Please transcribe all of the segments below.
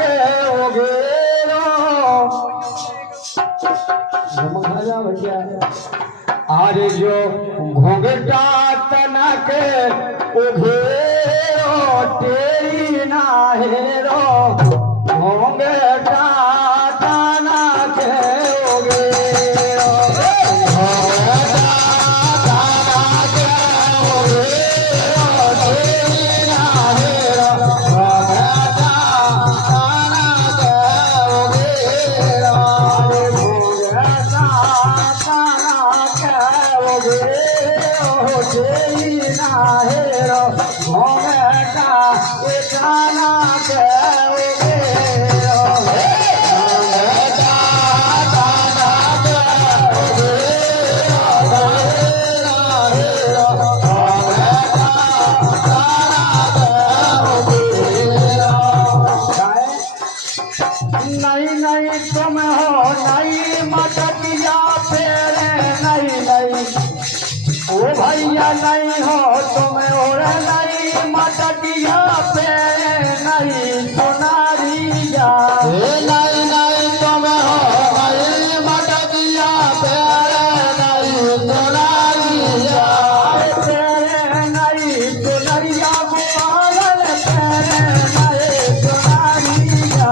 के उगेरो अरे जो घोंघटा तना के उगेरो तेरी ना हेरो घोंघटा तना के उगेरो नहीं नहीं तुम हो नहीं मटकिया फेरे नहीं नहीं ओ भैया नहीं हो तुम और नहीं मटकिया फेरे नहीं सुनारिया नहीं नहीं तुम हो नहीं मटकिया फेरे नहीं सुनारिया फेरे नहीं सुनरिया गोपाल फेरे नहीं सुनारिया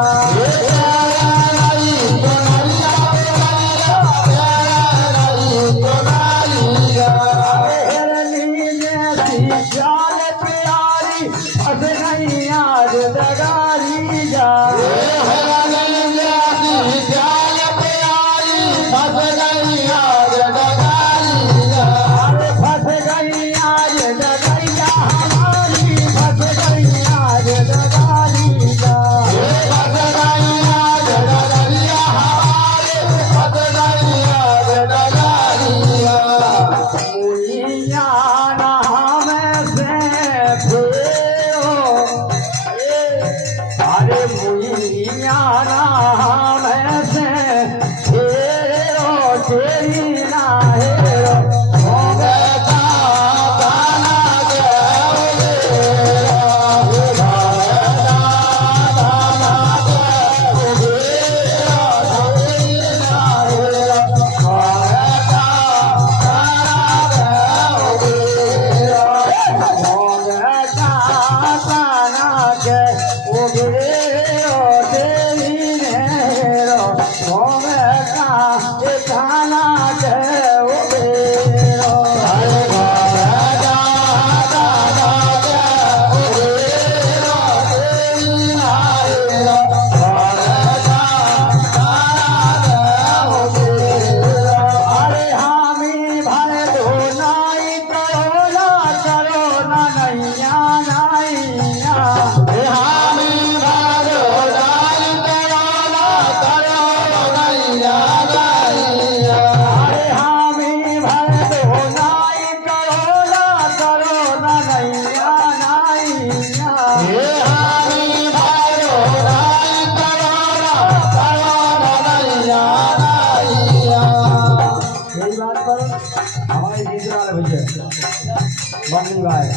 बंदी भाई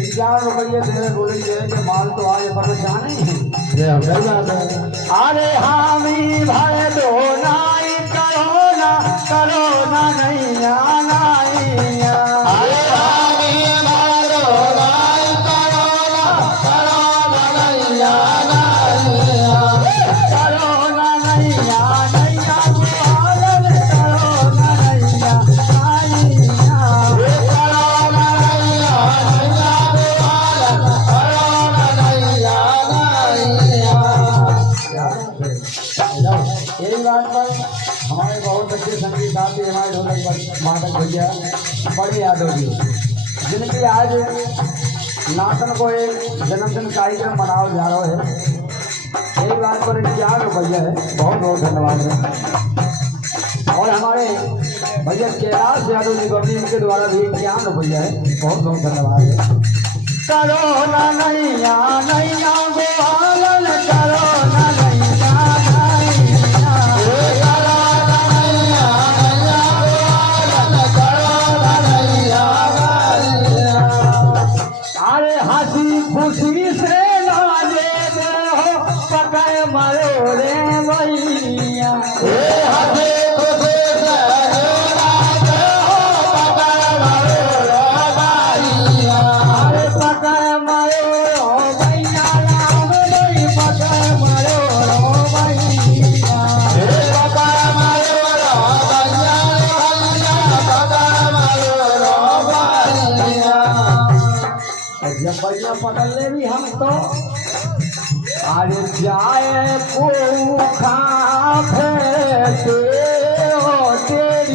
51 रुपये दे बोलेंगे कि माल तो आज परेशान है। अरे हामी भाई दो नाई करो ना नहीं आना अरे हामी भाई दो नाई करो ना नहीं आना करो ना नहीं आना हमारे बहुत अच्छे संगीत साथी हमारे ढोलक माधव भैया बड़े यादव जी जिनकी आज नाचन को एक जन्मदिन कार्यक्रम मनाया जा रहा है। एक बात पर 51 रुपया है, बहुत बहुत धन्यवाद है। और हमारे भैया कैलाश यादव जी बबली इनके द्वारा भी 51 रुपया है, बहुत बहुत धन्यवाद है। करो ना नैया नैया गोपालन करो ना नैया खुशी से नाचे हो पकड़ भैया जब बढ़िया पकड़ ले भी हम तो अरे जाए को खा फेंके ओ तेरी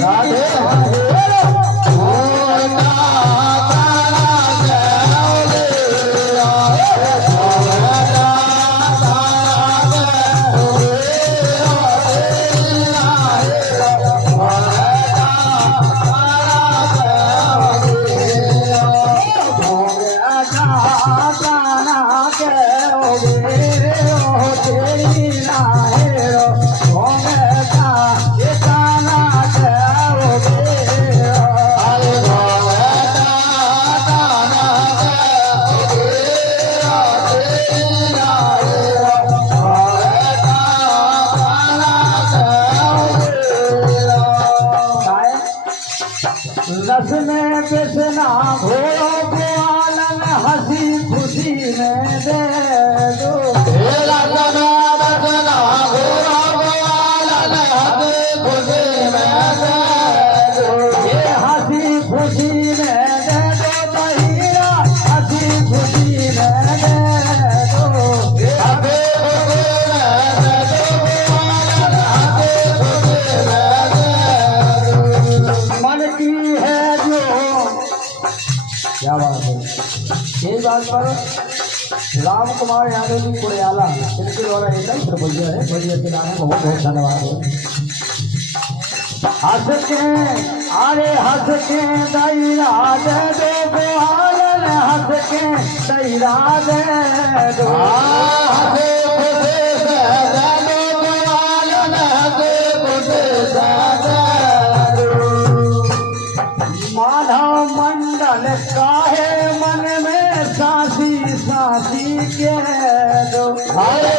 रस में कृष्णा घोड़ो ग्वालन हंसी खुशी में दे दो ये हंसी खुशी में दे दो तहीरा हंसी खुशी में दे दो मन की है जो क्या बात है यही बात पर राम कुमार यादव जी कुड़ियाला इनके द्वारा एक भैया है भैया के नाम बहुत बहुत धन्यवाद है हंस के अरे हंस के दैरा दे दो गोहालन हंस के दैरा दे दो माधव मंडल काहे मन में सासी सासी के दो अरे